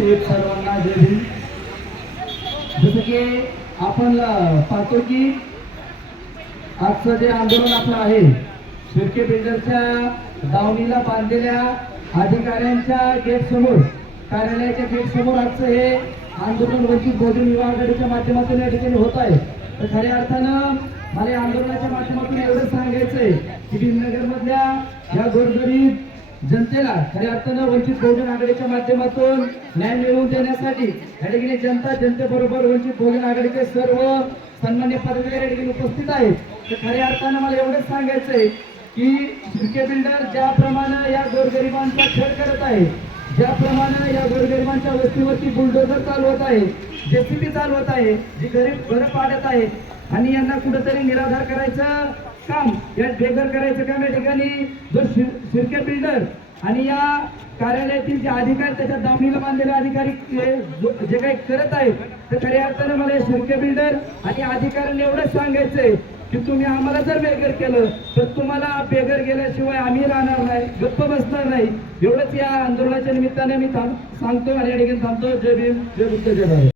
उपस्थित सर्वांना जय भीम जसं की आपण पाहतो की आजचं जे आंदोलन आपलं आहे शिर्के बिल्डरच्या दावणीला बांधलेल्या अधिकाऱ्यांच्या गेट समोर कार्यालयाच्या गेट समोर आजचं हे आंदोलन वंचित बहुजन युवा आघाडीच्या माध्यमातून या ठिकाणी होत आहे. तर खऱ्या अर्थानं मला या आंदोलनाच्या माध्यमातून एवढं सांगायचंय की भीमनगर मधल्या या गोरगरीब जनतेला खऱ्या अर्थानं वंचित बहुजन आघाडीच्या माध्यमातून न्याय मिळवून देण्यासाठी या ठिकाणी जनता जनतेबरोबर वंचित बहुजन आघाडीचे सर्व सन्मान्य पदाधिकारी या ठिकाणी उपस्थित आहेत. तर खऱ्या अर्थानं मला एवढंच सांगायचंय की शिर्के बिल्डर ज्याप्रमाणे या गोरगरिबांचा खेळ करत आहे ज्याप्रमाणे या गोरगरिबांच्या वस्तीवरती बुलडोजर चालवत आहे जेसीबी चालवत आहे जी गरीब घरं पाडत आहे आणि यांना कुठंतरी निराधार करायचं काम. या बेघर करायचं काम या ठिकाणी. जो शिर- शिर्के बिल्डर आणि या कार्यालयातील जे अधिकारी त्याच्या दामणीला बांधलेले अधिकारी जे जे काही करत आहेत तर खऱ्या अर्थानं मला या शिर्के बिल्डर आणि अधिकाऱ्यांना एवढंच सांगायचंय की तुम्ही आम्हाला जर बेघर केलं तर तुम्हाला बेघर गेल्याशिवाय आम्ही राहणार नाही गप्प बसणार नाही. एवढंच या आंदोलनाच्या निमित्ताने मी थांब- सांगतो आणि या ठिकाणी थांबतो. जय भीम जय बुद्ध जय